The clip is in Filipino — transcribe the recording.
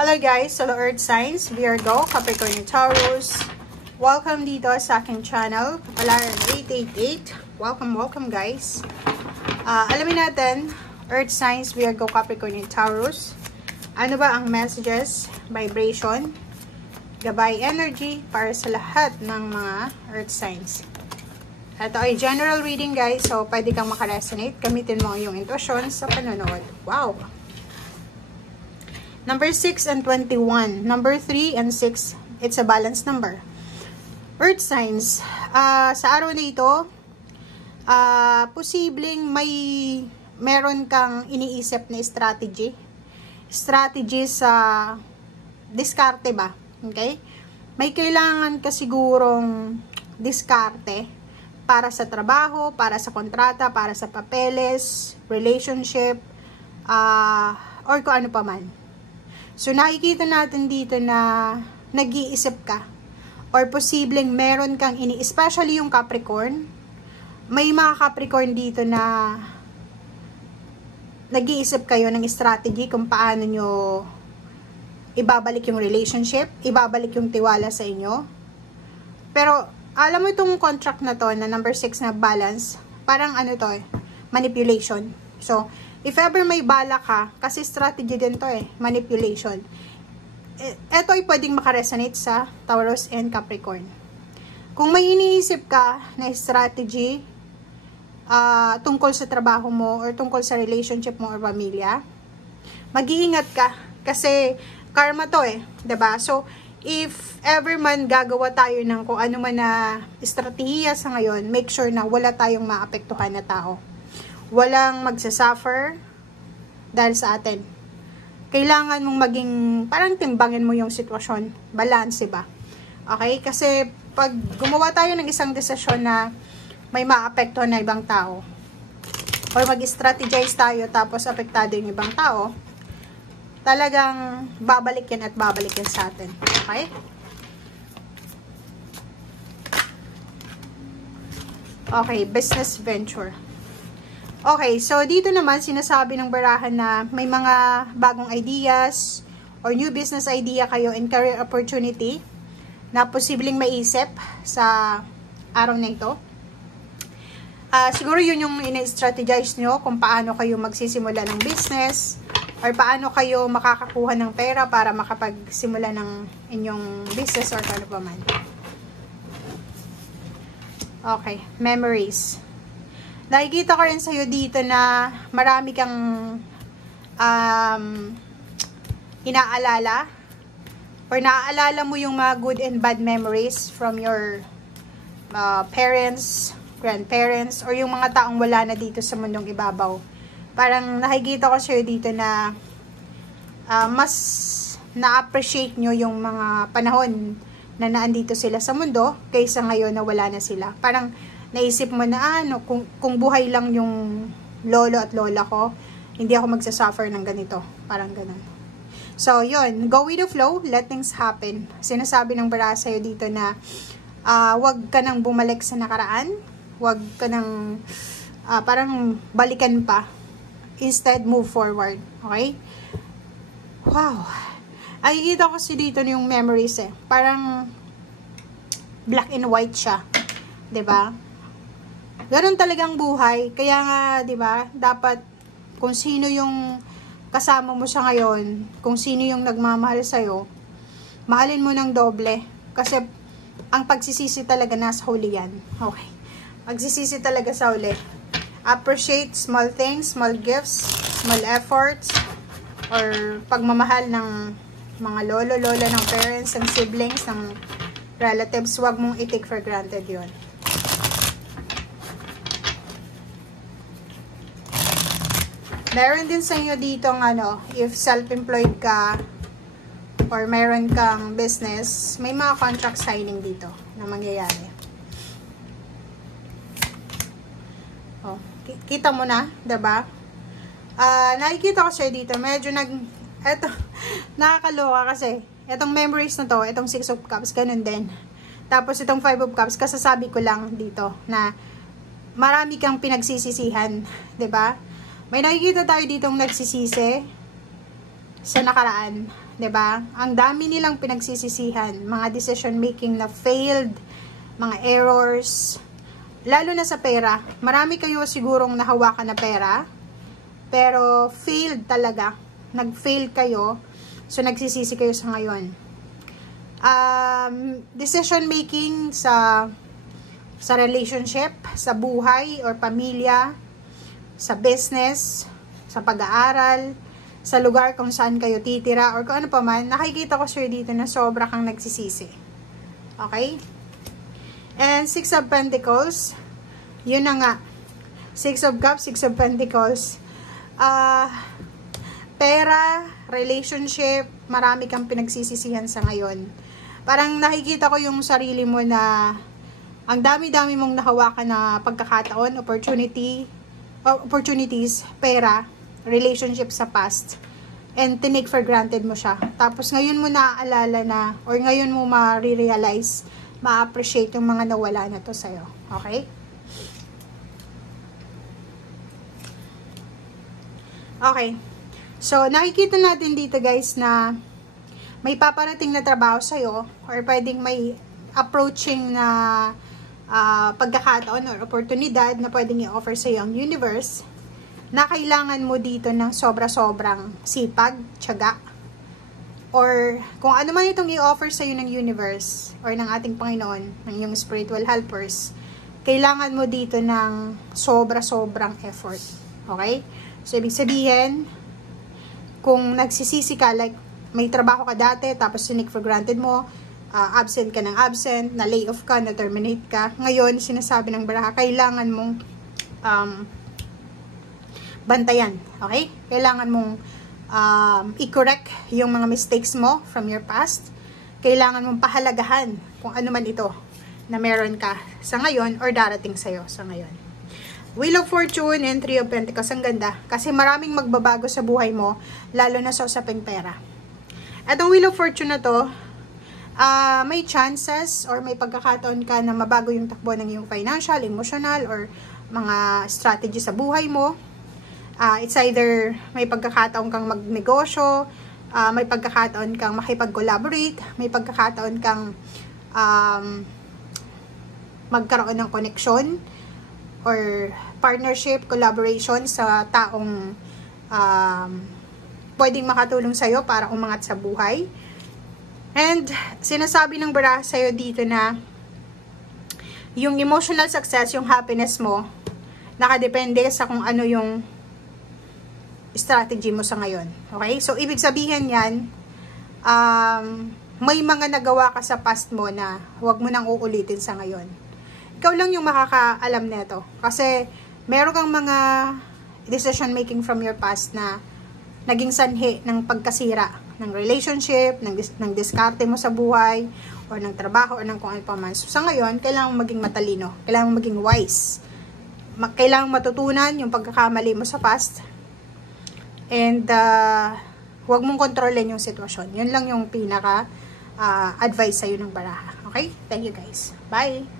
Hello guys, Solo Earth Signs, Virgo, Capricorn, Taurus. Welcome dito sa aking channel, Kapalaran 888. Welcome guys. Alamin natin, Earth Signs, Virgo, Capricorn, Taurus. Ano ba ang messages, vibration, gabay energy para sa lahat ng mga Earth Signs. Ito ay general reading guys, so pwede kang makaresonate. Gamitin mo yung intuition sa panonood. Wow! Number 6 and 21. Number 3 and 6, it's a balanced number. Earth signs, sa araw na ito, posibleng meron kang iniisip na strategy. Strategy sa diskarte ba? Okay? May kailangan ka sigurong diskarte para sa trabaho, para sa kontrata, para sa papeles, relationship, or kung ano pa man. So, nakikita natin dito na nag-iisip ka. Or posibleng meron kang especially yung Capricorn. May mga Capricorn dito na nag-iisip kayo ng strategy kung paano nyo ibabalik yung relationship, ibabalik yung tiwala sa inyo. Pero, alam mo itong contract na to, na number 6 na balance, parang ano to manipulation. So, if ever may bala ka, kasi strategy din to manipulation. Ito ay pwedeng makaresonate sa Taurus and Capricorn. Kung may iniisip ka na strategy tungkol sa trabaho mo or tungkol sa relationship mo or pamilya, mag-iingat ka kasi karma to diba? So, if ever man gagawa tayo ng kung ano man na estratehiya sa ngayon, make sure na wala tayong maapektuhan na tao. Walang magsasuffer dahil sa atin. Kailangan mong maging, parang timbangin mo yung sitwasyon. Balance ba? Okay? Kasi pag gumawa tayo ng isang desisyon na may maapektuhan na ibang tao, or mag-strategize tayo tapos apektado yung ibang tao, talagang babalik yan at babalik yan sa atin. Okay? Okay, business venture. Okay, so dito naman sinasabi ng barahan na may mga bagong ideas or new business idea kayo and career opportunity na posibleng maisip sa araw na ito. Siguro yun yung ina-strategize nyo kung paano kayo magsisimula ng business or paano kayo makakakuha ng pera para makapagsimula ng inyong business or ano pa man. Okay, memories. Nakikita ko rin sa'yo dito na marami kang inaalala or naaalala mo yung mga good and bad memories from your parents, grandparents, or yung mga taong wala na dito sa mundong ibabaw. Parang nakikita ko sa'yo dito na mas na-appreciate nyo yung mga panahon na naandito sila sa mundo kaysa ngayon na wala na sila. Parang naisip mo na kung buhay lang yung lolo at lola ko, hindi ako magsasuffer ng ganito. Parang ganun. So, yun. Go with the flow. Let things happen. Sinasabi ng bara sa'yo dito na wag ka nang bumalik sa nakaraan. Wag ka nang parang balikan pa. Instead, move forward. Okay? Wow. Ay, kita ko kasi dito yung memories Parang black and white siya. 'Di ba? Ganun talagang buhay. Kaya nga, 'di ba, dapat kung sino yung kasama mo sa ngayon, kung sino yung nagmamahal sa iyo, mahalin mo ng doble kasi ang pagsisisi talaga nasa huli yan. Okay. Pagsisisi talaga sa huli. Appreciate small things, small gifts, small efforts, or pagmamahal ng mga lolo, lola, ng parents, ng siblings, ng relatives. Huwag mong i-take for granted 'yon. Meron din sa inyo dito if self-employed ka or meron kang business, may mga contract signing dito na mangyayari. Oh, kita mo na, 'di ba? Nakikita ko siya dito, medyo eto, nakakaloka kasi itong memories na to, itong 6 of Cups, ganun din. Tapos itong 5 of Cups, kasasabi ko lang dito na marami kang pinagsisisihan, 'di ba? May nakikita tayo ditong nagsisisi sa nakaraan 'Diba? Ang dami nilang pinagsisisihan, mga decision making na failed, mga errors, lalo na sa pera. Marami kayo sigurong nahawakan na pera, pero failed talaga. Nag-fail kayo, so nagsisisi kayo sa ngayon. Decision making sa relationship, sa buhay or pamilya, sa business, sa pag-aaral, sa lugar kung saan kayo titira, or kung ano pa man, nakikita ko sir dito na sobra kang nagsisisi. Okay? And 6 of Pentacles, yun na nga. 6 of Cups, 6 of Pentacles. Pera, relationship, marami kang pinagsisisihan sa ngayon. Parang nakikita ko yung sarili mo na ang dami-dami mong nahawakan na pagkakataon, opportunities, pera, relationship sa past, and tinake for granted mo siya. Tapos ngayon mo naaalala na, or ngayon mo ma-realize, ma-appreciate yung mga nawala na to sa'yo. Okay? Okay. So, nakikita natin dito guys na may paparating na trabaho sa'yo, or pwedeng may approaching na pagkakataon or oportunidad na pwedeng i-offer sa'yo ang universe, na kailangan mo dito ng sobra-sobrang sipag, tiyaga, or kung ano man itong i-offer sa'yo ng universe or ng ating Panginoon, ng iyong spiritual helpers, kailangan mo dito ng sobra-sobrang effort. Okay? So, ibig sabihin, kung nagsisisi ka, like, may trabaho ka dati, tapos sinik for granted mo, absent ka ng absent, na lay off ka, na terminate ka, ngayon, sinasabi ng baraha, kailangan mong bantayan, okay? Kailangan mong i-correct yung mga mistakes mo from your past. Kailangan mong pahalagahan kung ano man ito na meron ka sa ngayon or darating sa'yo sa ngayon. Wheel of Fortune and 3 of Pentacles, ang ganda. Kasi maraming magbabago sa buhay mo, lalo na sa usaping pera. Itong Wheel of Fortune na to, may chances or may pagkakataon ka na mabago yung takbo ng iyong financial, emotional, or mga strategy sa buhay mo. It's either may pagkakataon kang magnegosyo, may pagkakataon kang makipag-collaborate, may pagkakataon kang magkaroon ng connection or partnership, collaboration sa taong pwedeng makatulong sa'yo para umangat sa buhay. And sinasabi ng baraha sa'yo dito na yung emotional success, yung happiness mo, nakadepende sa kung ano yung strategy mo sa ngayon. Okay? So, ibig sabihin yan, may mga nagawa ka sa past mo na huwag mo nang uulitin sa ngayon. Ikaw lang yung makakaalam nito. Kasi, meron kang mga decision making from your past na naging sanhi ng pagkasira ng relationship, ng diskarte mo sa buhay, or ng trabaho, or ng kung ano pa man. So, sa ngayon, kailangan mo maging matalino. Kailangan mo maging wise. Kailangan matutunan yung pagkakamali mo sa past. And, huwag mong kontrolin yung sitwasyon. Yun lang yung pinaka advice sa'yo ng baraha. Okay? Thank you guys. Bye!